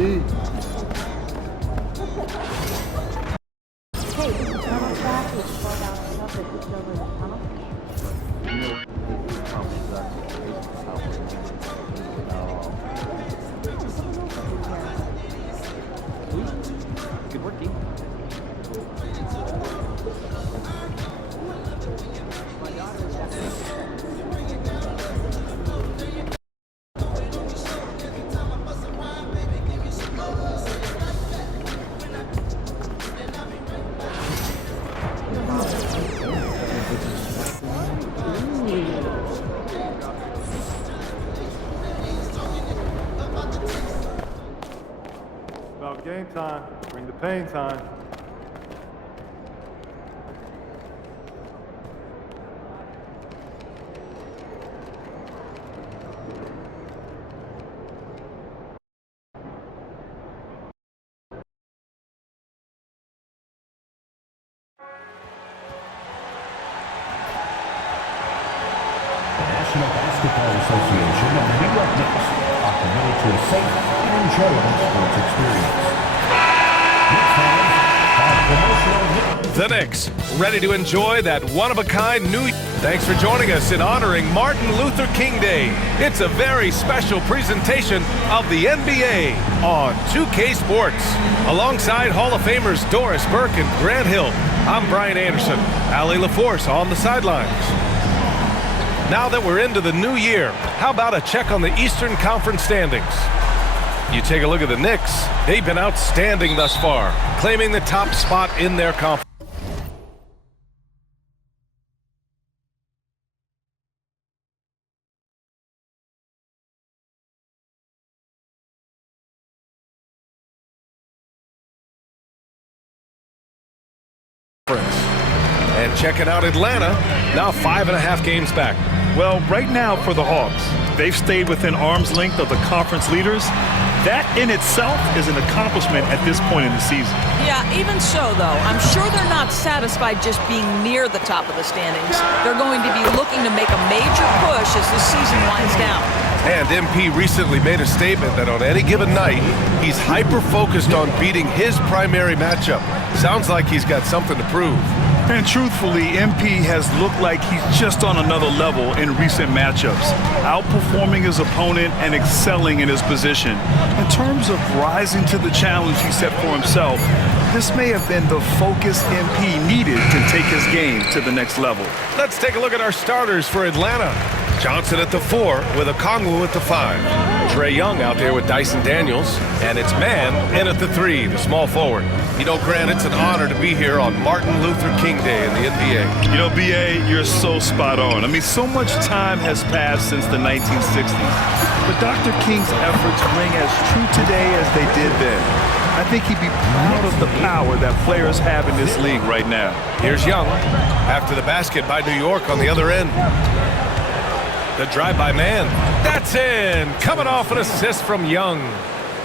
Good work, team. About game time, bring the pain time. National Basketball Association and the New York Knicks are committed to a safe and enjoyable sports experience. Knicks fans have promotional hit. The Knicks, ready to enjoy that one-of-a-kind new... Thanks for joining us in honoring Martin Luther King Day. It's a very special presentation of the NBA on 2K Sports. Alongside Hall of Famers Doris Burke and Grant Hill, I'm Brian Anderson. Allie LaForce on the sidelines. Now that we're into the new year, how about a check on the Eastern Conference standings? You take a look at the Knicks, they've been outstanding thus far, claiming the top spot in their conference. And checking out Atlanta, now 5.5 games back. Well, right now for the Hawks, they've stayed within arm's length of the conference leaders. That in itself is an accomplishment at this point in the season. Yeah, even so, though, I'm sure they're not satisfied just being near the top of the standings. They're going to be looking to make a major push as the season winds down. And MP recently made a statement that on any given night, he's hyper-focused on beating his primary matchup. Sounds like he's got something to prove. And truthfully, MP has looked like he's just on another level in recent matchups, outperforming his opponent and excelling in his position. In terms of rising to the challenge he set for himself, this may have been the focus MP needed to take his game to the next level. Let's take a look at our starters for Atlanta. Johnson at the 4 with Okongwu at the 5. Trae Young out there with Dyson Daniels. And it's Mann in at the 3, the small forward. You know, Grant, it's an honor to be here on Martin Luther King Day in the NBA. You know, B.A., you're so spot on. I mean, so much time has passed since the 1960s. But Dr. King's efforts ring as true today as they did then. I think he'd be proud of the power that players have in this league right now. Here's Young after the basket by New York on the other end. The drive by Mann. That's in. Coming off an assist from Young.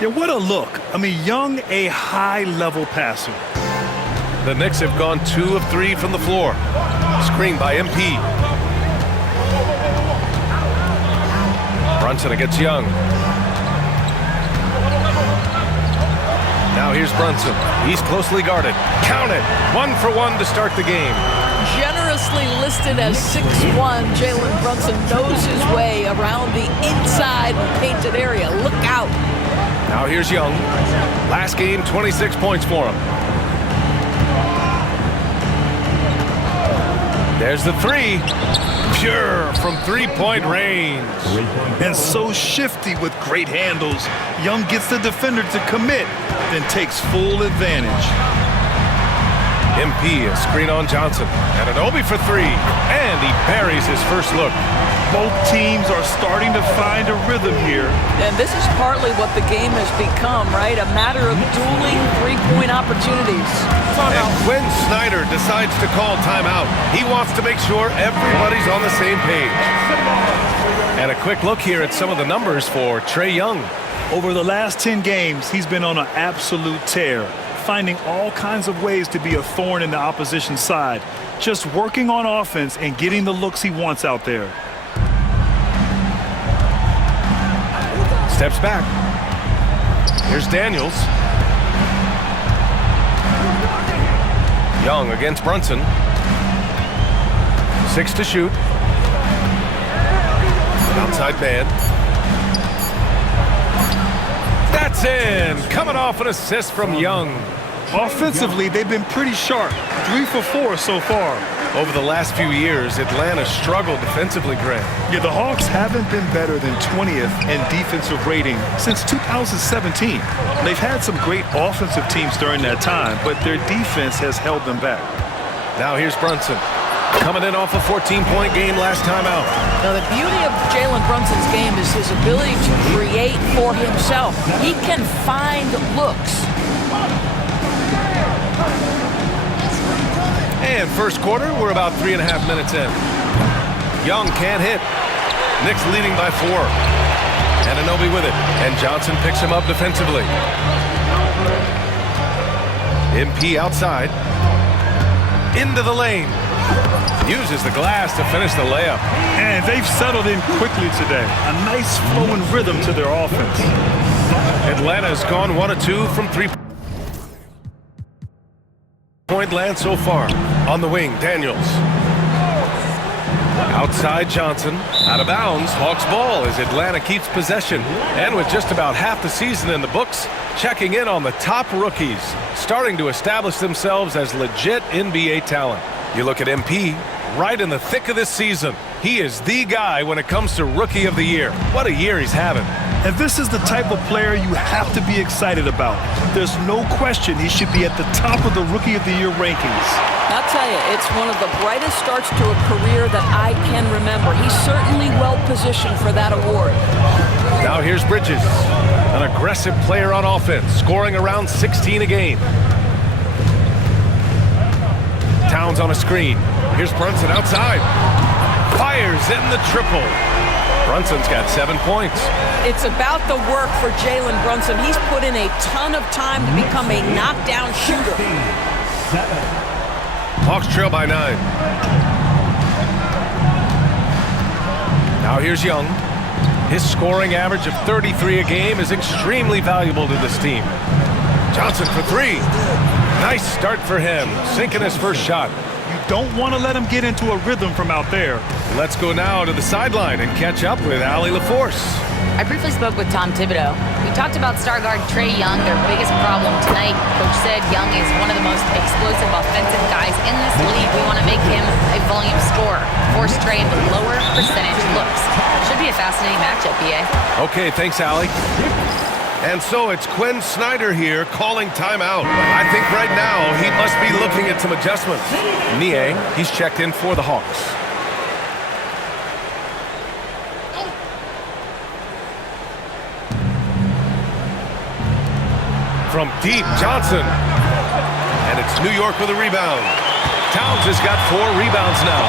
Yeah, what a look. I mean, Young, a high-level passer. The Knicks have gone 2 of 3 from the floor. Screen by MP. Brunson against Young. Now here's Brunson. He's closely guarded. Count it. 1 for 1 to start the game. Generously listed as 6'1", Jalen Brunson knows his way around the inside painted area. Look out. Now here's Young. Last game, 26 points for him. There's the 3. Pure from three-point range. And so shifty with great handles. Young gets the defender to commit, then takes full advantage. MP, a screen on Johnson. And an Obi for 3. And he buries his first look. Both teams are starting to find a rhythm here. And this is partly what the game has become, right? A matter of dueling three-point opportunities. And Quinn Snyder decides to call timeout. He wants to make sure everybody's on the same page. And a quick look here at some of the numbers for Trae Young. Over the last 10 games, he's been on an absolute tear, finding all kinds of ways to be a thorn in the opposition's side, just working on offense and getting the looks he wants out there. Steps back. Here's Daniels. Young against Brunson. 6 to shoot. Outside man. That's in. Coming off an assist from Young. Offensively, they've been pretty sharp. 3 for 4 so far. Over the last few years, Atlanta struggled defensively, Grant. Yeah, the Hawks haven't been better than 20th in defensive rating since 2017. They've had some great offensive teams during that time, but their defense has held them back. Now here's Brunson. Coming in off a 14-point game last time out. Now, the beauty of Jalen Brunson's game is his ability to create for himself. He can find looks. And first quarter, we're about 3.5 minutes in. Young can't hit. Knicks leading by 4. Anunoby with it. And Johnson picks him up defensively. MP outside. Into the lane. Uses the glass to finish the layup. And they've settled in quickly today. A nice flowing rhythm to their offense. Atlanta's gone 1 of 2 from 3-point land so far. On the wing, Daniels. Outside Johnson. Out of bounds. Hawks ball as Atlanta keeps possession. And with just about half the season in the books, checking in on the top rookies, starting to establish themselves as legit NBA talent. You look at MP, right in the thick of this season. He is the guy when it comes to Rookie of the Year. What a year he's having. And this is the type of player you have to be excited about. There's no question he should be at the top of the Rookie of the Year rankings. I'll tell you, it's one of the brightest starts to a career that I can remember. He's certainly well positioned for that award. Now here's Bridges, an aggressive player on offense, scoring around 16 a game. Towns on a screen. Here's Brunson outside. Fires in the triple. Brunson's got 7 points. It's about the work for Jalen Brunson. He's put in a ton of time to become a knockdown shooter. Hawks trail by 9. Now here's Young. His scoring average of 33 a game is extremely valuable to this team. Johnson for 3. Nice start for him, sinking his first shot. You don't want to let him get into a rhythm from out there. Let's go now to the sideline and catch up with Allie LaForce. I briefly spoke with Tom Thibodeau. We talked about star guard Trae Young, their biggest problem tonight. Coach said Young is one of the most explosive offensive guys in this league. We want to make him a volume scorer. Force Trae into lower percentage looks. Should be a fascinating matchup, BA. Okay, thanks, Allie. And so it's Quinn Snyder here calling timeout. I think right now he must be looking at some adjustments. Niang, he's checked in for the Hawks. From deep, Johnson. And it's New York with a rebound. Towns has got 4 rebounds now.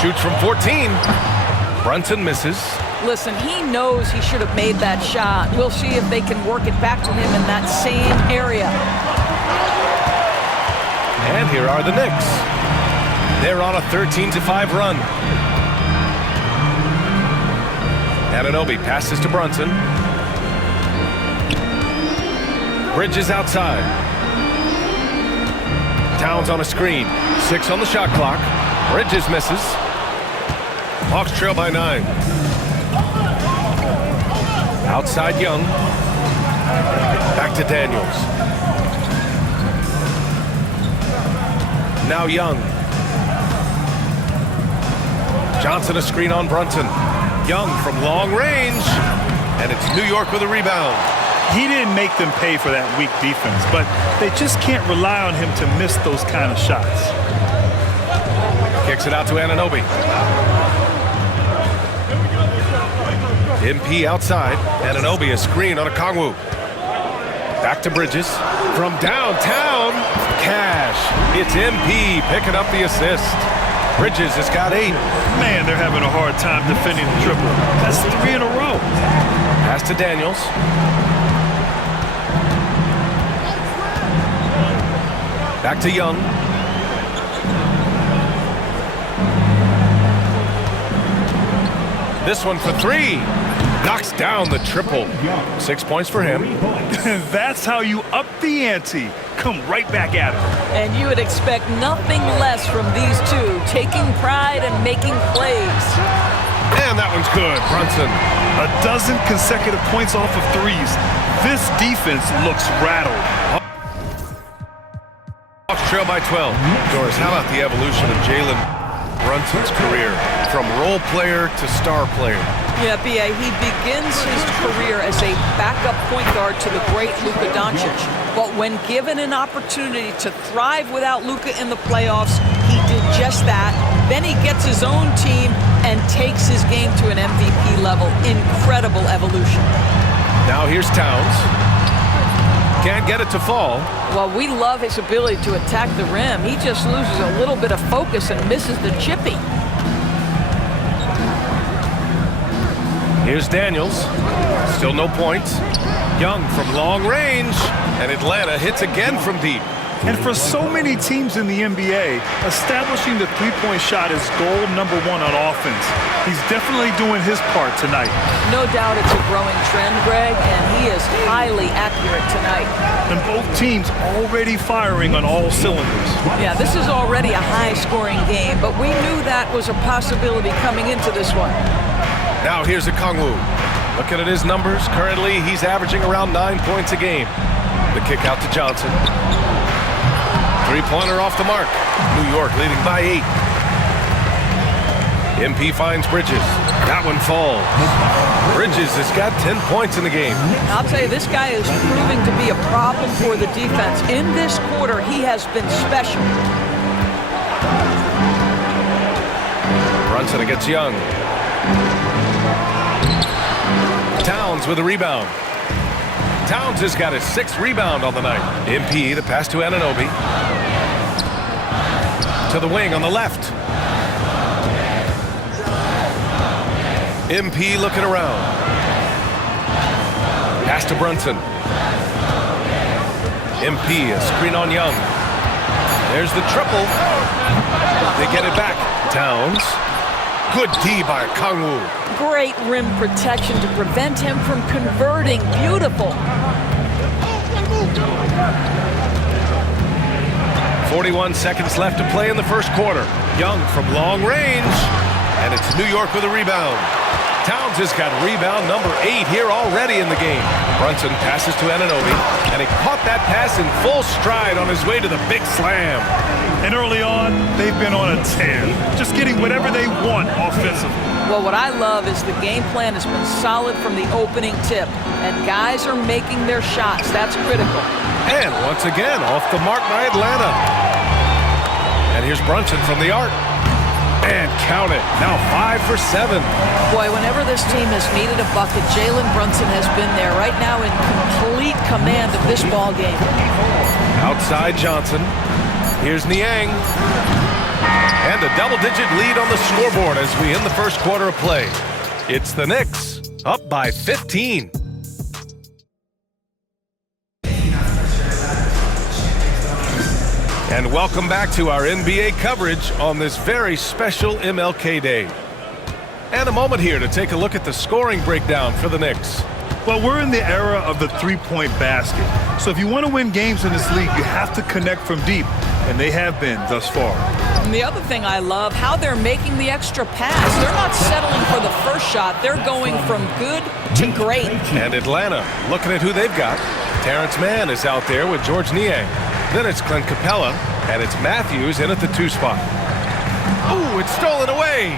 Shoots from 14. Brunson misses. Listen, he knows he should have made that shot. We'll see if they can work it back to him in that same area. And here are the Knicks. They're on a 13-5 run. Anunoby passes to Brunson. Bridges outside. Towns on a screen. 6 on the shot clock. Bridges misses. Hawks trail by 9. Outside Young. Back to Daniels. Now Young. Johnson a screen on Brunson. Young from long range. And it's New York with a rebound. He didn't make them pay for that weak defense, but they just can't rely on him to miss those kind of shots. Kicks it out to Anunoby. MP outside. Anunoby a screen on Okongwu. Back to Bridges. From downtown, Cash. It's MP picking up the assist. Bridges has got 8. Man, they're having a hard time defending the triple. That's 3 in a row. Pass to Daniels. Back to Young. This one for 3. Knocks down the triple. 6 points for him. That's how you up the ante. Come right back at him. And you would expect nothing less from these two, taking pride and making plays. And that one's good. Brunson. A dozen consecutive points off of threes. This defense looks rattled. Hawks trail by 12. Doris, how about the evolution of Jalen Brunson's career from role player to star player? Yeah, B.A., he begins his career as a backup point guard to the great Luka Doncic. But when given an opportunity to thrive without Luka in the playoffs, he did just that. Then he gets his own team and takes his game to an MVP level. Incredible evolution. Now here's Towns. Can't get it to fall. Well, we love his ability to attack the rim. He just loses a little bit of focus and misses the chippy. Here's Daniels. Still no points. Young from long range. And Atlanta hits again from deep. And for so many teams in the NBA, establishing the three-point shot is goal number one on offense. He's definitely doing his part tonight. No doubt it's a growing trend, Greg, and he is highly accurate tonight. And both teams already firing on all cylinders. Yeah, this is already a high-scoring game, but we knew that was a possibility coming into this one. Now here's Okongwu. Looking at his numbers, currently he's averaging around 9 points a game. The kick out to Johnson. Three-pointer off the mark. New York leading by 8. MP finds Bridges. That one falls. Bridges has got 10 points in the game. I'll tell you, this guy is proving to be a problem for the defense. In this quarter, he has been special. Brunson against Young. Towns with a rebound. Towns has got his 6th rebound on the night. MP, the pass to Anunoby. To the wing on the left. MP looking around. Pass to Brunson. MP, a screen on Young. There's the triple. They get it back. Towns. Good D by Okongwu. Great rim protection to prevent him from converting. Beautiful. 41 seconds left to play in the first quarter. Young from long range. And it's New York with a rebound. Towns has got rebound number 8 here already in the game. Brunson passes to Anunoby, and he caught that pass in full stride on his way to the big slam. And early on, they've been on a tear, just getting whatever they want offensively. Well, what I love is the game plan has been solid from the opening tip, and guys are making their shots. That's critical. And once again, off the mark by Atlanta. And here's Brunson from the arc. And count it. Now 5 for 7. Boy, whenever this team has needed a bucket, Jalen Brunson has been there right now in complete command of this ball game. Outside Johnson. Here's Niang. And a double-digit lead on the scoreboard as we end the first quarter of play. It's the Knicks, up by 15. And welcome back to our NBA coverage on this very special MLK Day. And a moment here to take a look at the scoring breakdown for the Knicks. Well, we're in the era of the three-point basket. So if you want to win games in this league, you have to connect from deep. And they have been thus far. And the other thing I love, how they're making the extra pass. They're not settling for the first shot. They're going from good to great. And Atlanta, looking at who they've got. Terrence Mann is out there with George Niang. Then it's Clint Capella, and it's Matthews in at the 2 spot. Ooh, it's stolen away.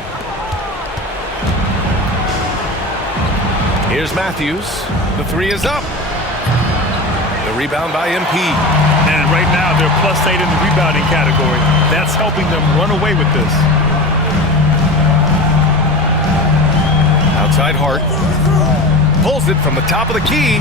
Here's Matthews. The 3 is up. The rebound by MP. And right now, they're +8 in the rebounding category. That's helping them run away with this. Outside Hart. Pulls it from the top of the key.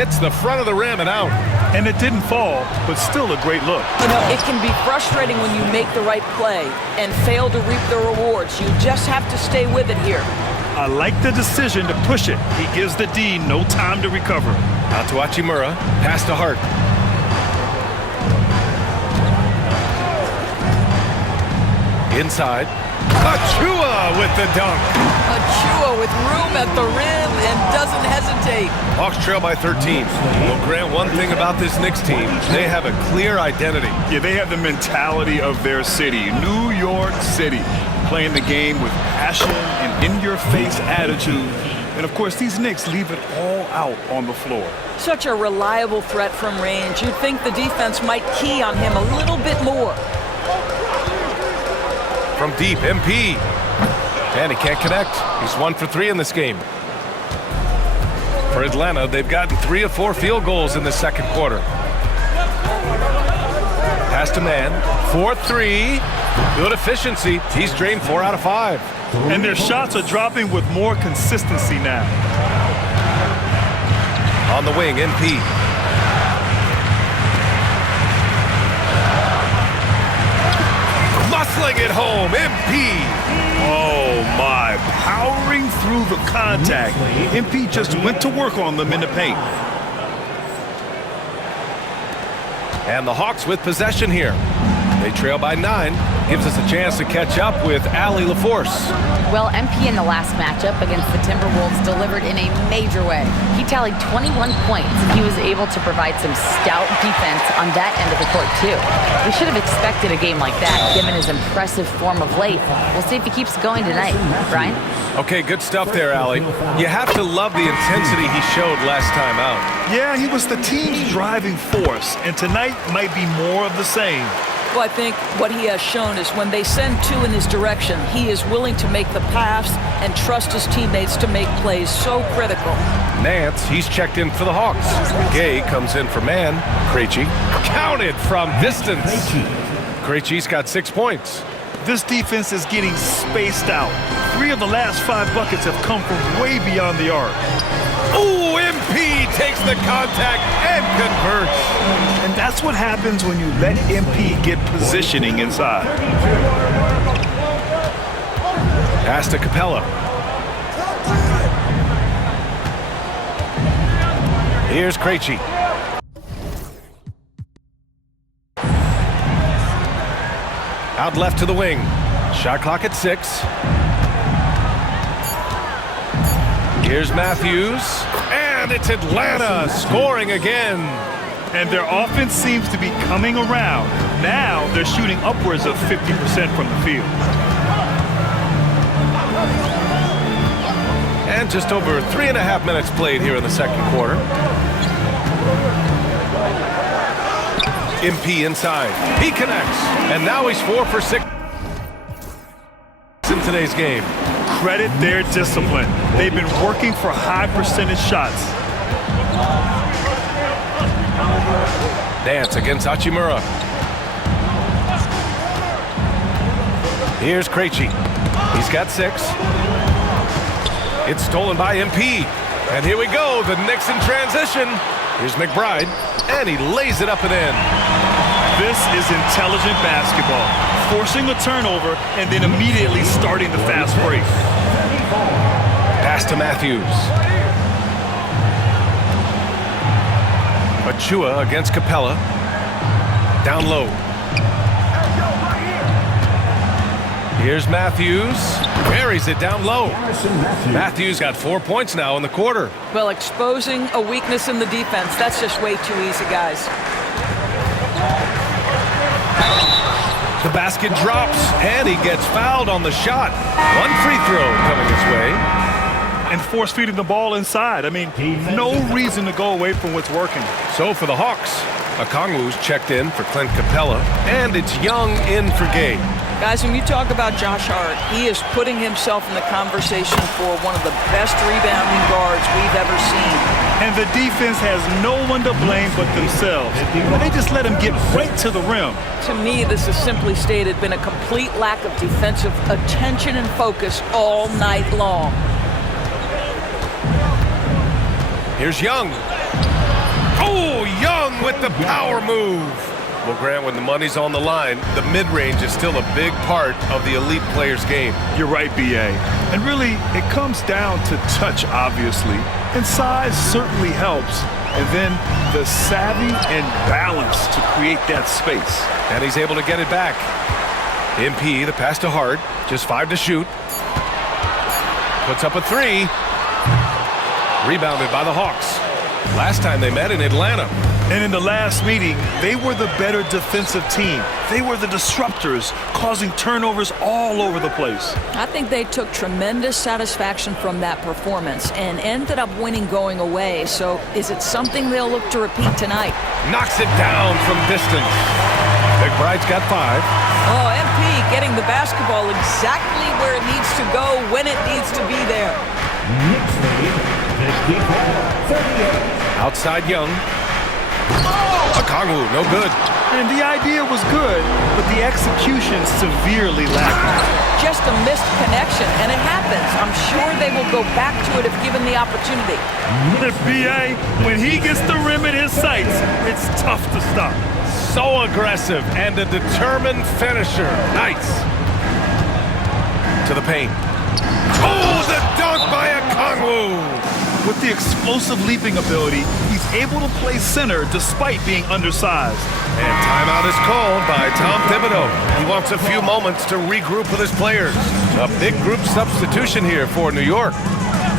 Hits the front of the rim and out. And it didn't fall, but still a great look. You know, it can be frustrating when you make the right play and fail to reap the rewards. You just have to stay with it here. I like the decision to push it. He gives the D no time to recover. Out to Hachimura. Pass to Hart. Inside. Achua! with the dunk. Achua with room at the rim and doesn't hesitate. Hawks trail by 13. Well, Grant, one thing about this Knicks team, they have a clear identity. Yeah, they have the mentality of their city, New York City, playing the game with passion and in-your-face attitude. And, of course, these Knicks leave it all out on the floor. Such a reliable threat from range. You'd think the defense might key on him a little bit more. From deep, MP. And he can't connect. He's 1 for 3 in this game. For Atlanta, they've gotten 3 of 4 field goals in the second quarter. Pass to man. 4-3. Good efficiency. He's drained 4 out of 5. And their shots are dropping with more consistency now. On the wing, MP. Muscling it home, MP. Oh, my. Powering through the contact. MP just went to work on them in the paint. And the Hawks with possession here. They trail by 9. Gives us a chance to catch up with Allie LaForce. Well, MP in the last matchup against the Timberwolves delivered in a major way. He tallied 21 points, and he was able to provide some stout defense on that end of the court, too. We should have expected a game like that, given his impressive form of late. We'll see if he keeps going tonight. Brian? Okay, good stuff there, Allie. You have to love the intensity he showed last time out. Yeah, he was the team's driving force, and tonight might be more of the same. Well, I think what he has shown is when they send 2 in his direction, he is willing to make the pass and trust his teammates to make plays so critical. Nance, he's checked in for the Hawks. Gay comes in for man. Krejci counted from distance. Krejci's got 6 points. This defense is getting spaced out. 3 of the last 5 buckets have come from way beyond the arc. Ooh, MP takes the contact and converts. And that's what happens when you let MP get positioning inside. Pass to Capella. Here's Krejci. Out left to the wing. Shot clock at 6. Here's Matthews. And it's Atlanta scoring again. And their offense seems to be coming around. Now they're shooting upwards of 50% from the field. And just over 3.5 minutes played here in the second quarter. MP inside. He connects. And now he's 4 for 6 in today's game. Credit their discipline. They've been working for high percentage shots. Dance against Hachimura. Here's Krejci. He's got 6. It's stolen by MP. And here we go, the Knicks in transition. Here's McBride, and he lays it up and in. This is intelligent basketball. Forcing a turnover and then immediately starting the fast break. Pass to Matthews. Achua against Capella. Down low. Here's Matthews. Carries it down low. Matthews got 4 points now in the quarter. Well, exposing a weakness in the defense, that's just way too easy, guys. The basket drops, and he gets fouled on the shot. 1 free throw coming his way. And force feeding the ball inside. I mean, no reason to go away from what's working. So for the Hawks, Okongwu's checked in for Clint Capella, and it's Young in for Gay. Guys, when you talk about Josh Hart, he is putting himself in the conversation for one of the best rebounding guards we've ever seen. And the defense has no one to blame but themselves. But they just let him get right to the rim. To me, this has simply stated been a complete lack of defensive attention and focus all night long. Here's Young. Oh, Young with the power move. Well, Grant, when the money's on the line, the mid-range is still a big part of the elite player's game. You're right, B.A. And really, it comes down to touch, obviously. And size certainly helps. And then the savvy and balance to create that space. And he's able to get it back. MP, the pass to Hart, just 5 to shoot. puts up a three. Rebounded by the Hawks. Last time they met in Atlanta. And in the last meeting, they were the better defensive team. They were the disruptors, causing turnovers all over the place. I think they took tremendous satisfaction from that performance and ended up winning going away. So is it something they'll look to repeat tonight? Knocks it down from distance. McBride's got 5. Oh, MP getting the basketball exactly where it needs to go when it needs to be there. Knicks lead 54-38. Outside Young. Okongwu, no good. And the idea was good, but the execution severely lacking. Just a missed connection, and it happens. I'm sure they will go back to it if given the opportunity. The BA, when he gets the rim in his sights, it's tough to stop. So aggressive and a determined finisher. Nice. To the paint. Oh, the dunk by Okongwu. With the explosive leaping ability, he's able to play center despite being undersized. And timeout is called by Tom Thibodeau. He wants a few moments to regroup with his players. A big group substitution here for New York.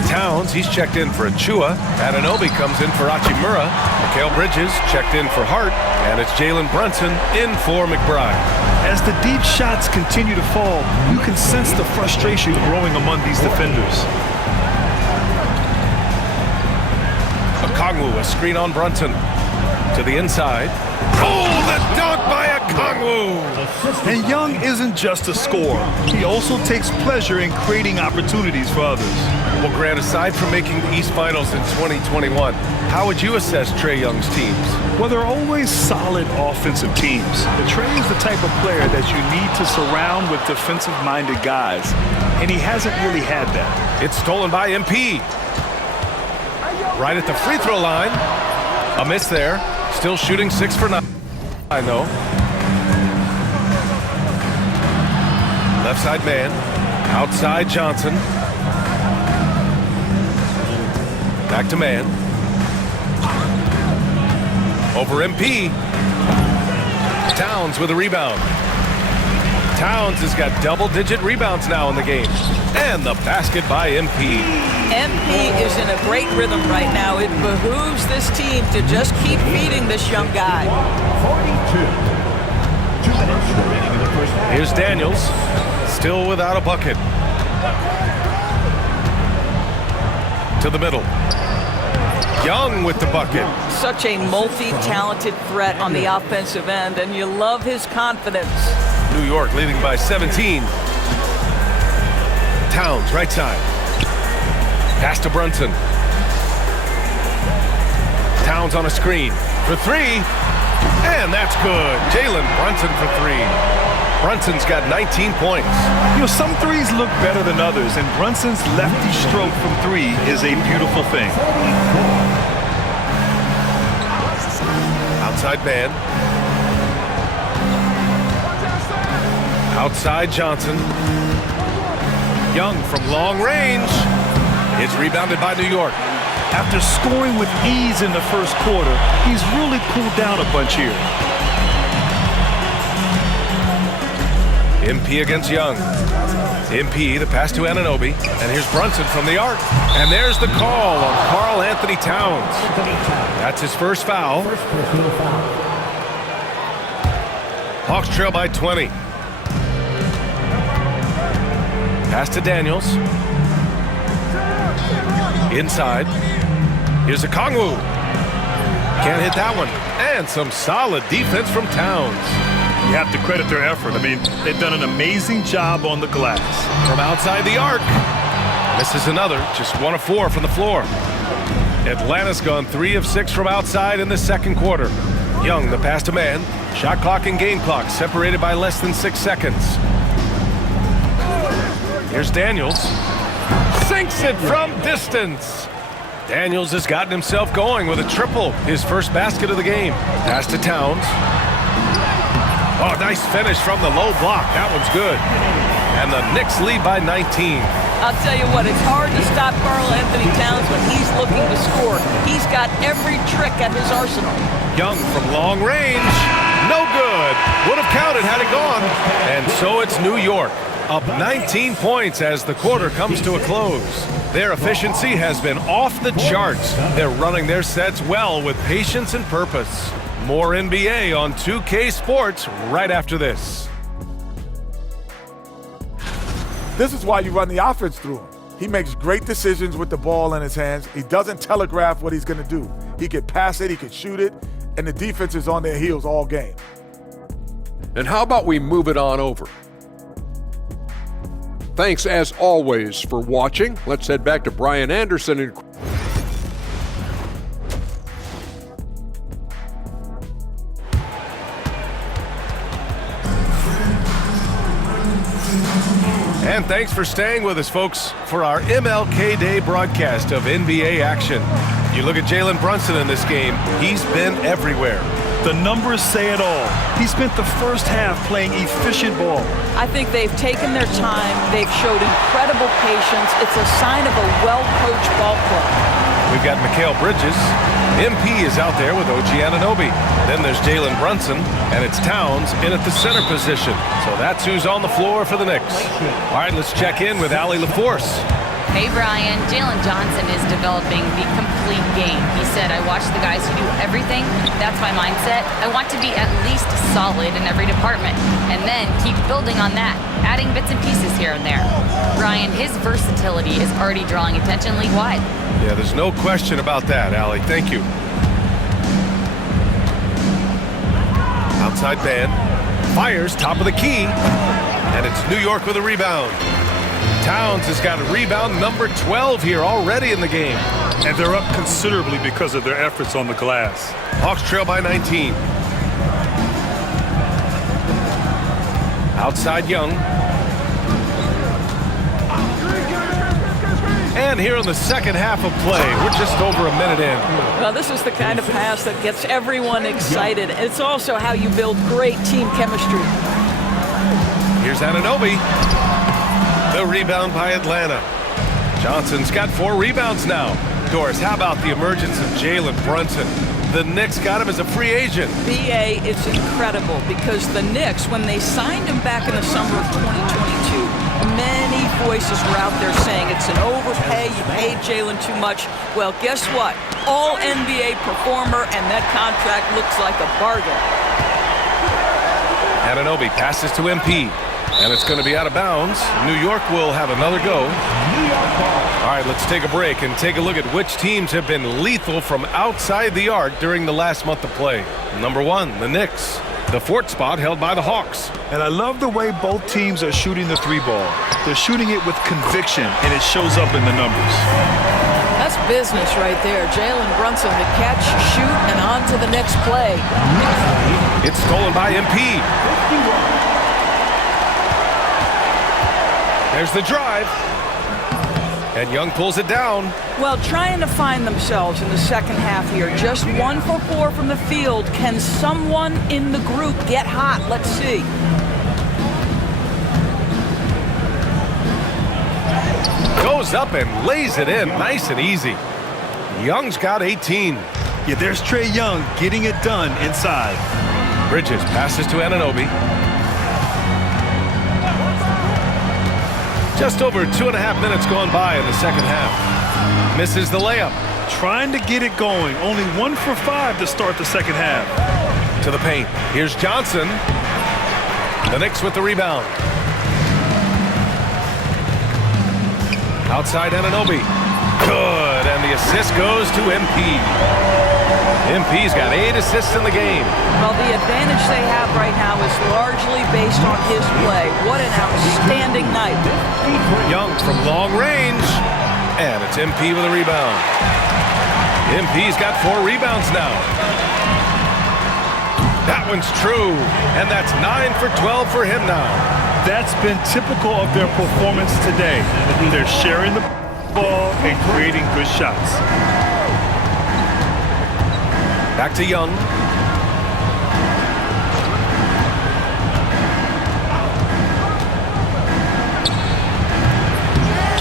Towns, he's checked in for Achua. Anunoby comes in for Hachimura. Mikal Bridges checked in for Hart. And it's Jalen Brunson in for McBride. As the deep shots continue to fall, you can sense the frustration growing among these defenders. Okongwu, a screen on Brunson. To the inside. Oh, the dunk by Okongwu! And Young isn't just a scorer. He also takes pleasure in creating opportunities for others. Well, Grant, aside from making the East Finals in 2021, how would you assess Trae Young's teams? Well, they're always solid offensive teams. But Trae is the type of player that you need to surround with defensive-minded guys. And he hasn't really had that. It's stolen by MP. Right at the free throw line. A miss there. Still shooting 6 for 9. I know. Left side man. Outside Johnson. Back to man. Over MP. Towns with a rebound. Towns has got double-digit rebounds now in the game. And the basket by MP. MP is in a great rhythm right now. It behooves this team to just keep feeding this young guy. 42. 2 minutes remaining in the first half. Here's Daniels, still without a bucket. To the middle. Young with the bucket. Such a multi-talented threat on the offensive end, and you love his confidence. New York leading by 17. Towns, right side. Pass to Brunson. Towns on a screen for 3. And that's good. Jalen Brunson for 3. Brunson's got 19 points. You know, some threes look better than others, and Brunson's lefty stroke from 3 is a beautiful thing. Outside man. Outside Johnson. Young from long range. It's rebounded by New York. After scoring with ease in the first quarter, he's really cooled down a bunch here. MP against Young. MP, the pass to Anunoby. And here's Brunson from the arc. And there's the call on Karl Anthony Towns. That's his first foul. First personal foul. Hawks trail by 20. Pass to Daniels. Inside. Here's Okongwu. Can't hit that one. And some solid defense from Towns. You have to credit their effort. I mean, they've done an amazing job on the glass. From outside the arc. Misses another. Just 1 of 4 from the floor. Atlanta's gone 3 of 6 from outside in the second quarter. Young, the pass to man. Shot clock and game clock separated by less than 6 seconds. Here's Daniels. Sinks it from distance. Daniels has gotten himself going with a triple. His first basket of the game. Pass to Towns. Oh, nice finish from the low block. That one's good. And the Knicks lead by 19. I'll tell you what, it's hard to stop Karl Anthony Towns when he's looking to score. He's got every trick at his arsenal. Young from long range. No good. Would have counted had it gone. And so it's New York. up 19 points as the quarter comes to a close. Their efficiency has been off the charts. They're running their sets well with patience and purpose. More NBA on 2K Sports right after this. This is why you run the offense through him. He makes great decisions with the ball in his hands. He doesn't telegraph what he's going to do. He could pass it, he could shoot it, and the defense is on their heels all game. And how about we move it on over? Thanks, as always, for watching. Let's head back to Brian Anderson and And thanks for staying with us, folks, for our MLK Day broadcast of NBA action. You look at Jalen Brunson in this game, he's been everywhere. The numbers say it all. He spent the first half playing efficient ball. I think they've taken their time. They've showed incredible patience. It's a sign of a well-coached ball club. We've got Mikal Bridges. MP is out there with OG Anunoby. Then there's Jalen Brunson, and it's Towns in at the center position. So that's who's on the floor for the Knicks. All right, let's check in with Allie LaForce. Hey, Brian. Jalen Johnson is developing the complete game. He said, I watch the guys who do everything. That's my mindset. I want to be at least solid in every department. And then keep building on that, adding bits and pieces here and there. Brian, his versatility is already drawing attention league-wide. Yeah, there's no question about that, Allie. Thank you. Outside band. Fires, top of the key. And it's New York with a rebound. Towns has got a rebound number 12 here already in the game. And they're up considerably because of their efforts on the glass. Hawks trail by 19. Outside Young. And here in the second half of play, we're just over a minute in. Well, this is the kind of pass that gets everyone excited. It's also how you build great team chemistry. Here's Anunoby. The rebound by Atlanta. Johnson's got 4 rebounds now. Doris, how about the emergence of Jalen Brunson? The Knicks got him as a free agent. BA, it's incredible because the Knicks, when they signed him back in the summer of 2022, many voices were out there saying it's an overpay, you paid Jalen too much. Well, guess what? All NBA performer, and that contract looks like a bargain. Anunoby passes to MP. And it's going to be out of bounds. New York will have another go. All right, let's take a break and take a look at which teams have been lethal from outside the arc during the last month of play. Number 1, the Knicks. The 4th spot held by the Hawks. And I love the way both teams are shooting the 3-ball. They're shooting it with conviction, and it shows up in the numbers. That's business right there. Jalen Brunson, the catch, shoot, and on to the next play. It's stolen by MP. There's the drive. And Young pulls it down. Well, trying to find themselves in the second half here. Just 1 for 4 from the field. Can someone in the group get hot? Let's see. Goes up and lays it in nice and easy. Young's got 18. Yeah, there's Trae Young getting it done inside. Bridges passes to Anunoby. Just over 2.5 minutes gone by in the second half. Misses the layup. Trying to get it going. Only 1 for 5 to start the second half. To the paint. Here's Johnson. The Knicks with the rebound. Outside Anunoby. Good. And the assist goes to MP. MP's got 8 assists in the game. Well, the advantage they have right now is largely based on his play. What an outstanding night. Young from long range. And it's MP with a rebound. MP's got 4 rebounds now. That one's true. And that's 9 for 12 for him now. That's been typical of their performance today. They're sharing the ball and creating good shots. Back to Young.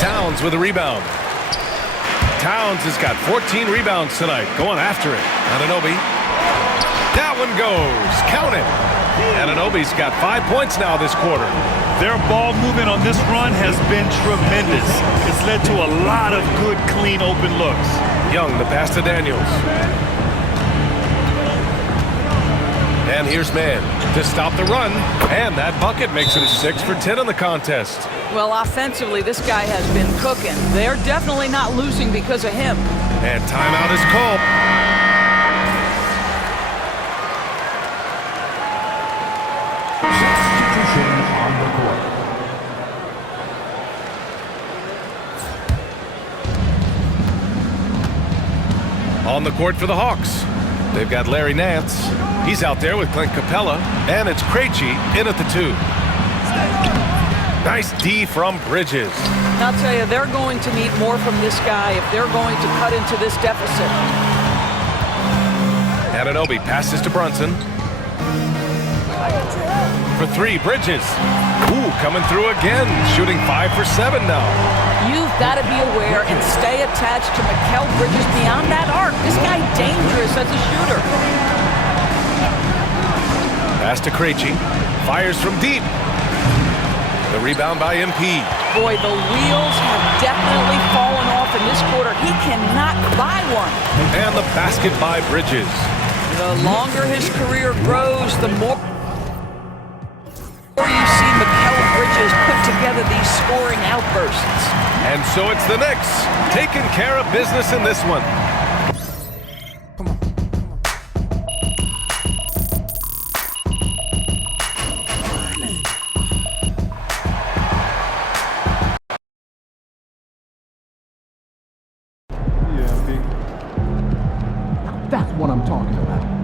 Towns with a rebound. Towns has got 14 rebounds tonight. Going after it. Anunoby. That one goes. Count it. Anunoby's got 5 points now this quarter. Their ball movement on this run has been tremendous. It's led to a lot of good, clean, open looks. Young, the pass to Daniels. And here's Mann to stop the run. And that bucket makes him 6 for 10 in the contest. Well, offensively, this guy has been cooking. They're definitely not losing because of him. And timeout is called. Substitution on the court. On the court for the Hawks. They've got Larry Nance. He's out there with Clint Capella. And it's Krejci in at the 2. Nice D from Bridges. And I'll tell you, they're going to need more from this guy if they're going to cut into this deficit. Anunoby passes to Brunson. For 3, Bridges. Ooh, coming through again. Shooting 5 for 7 now. You've got to be aware and stay attached to Mikal Bridges beyond that arc. This guy dangerous as a shooter. Pass to Krejci. Fires from deep. The rebound by MP. Boy, the wheels have definitely fallen off in this quarter. He cannot buy one. And the basket by Bridges. The longer his career grows, the more you see Mikal Bridges put together these scoring outbursts. And so it's the Knicks taking care of business in this one. Yeah, That's what I'm talking about.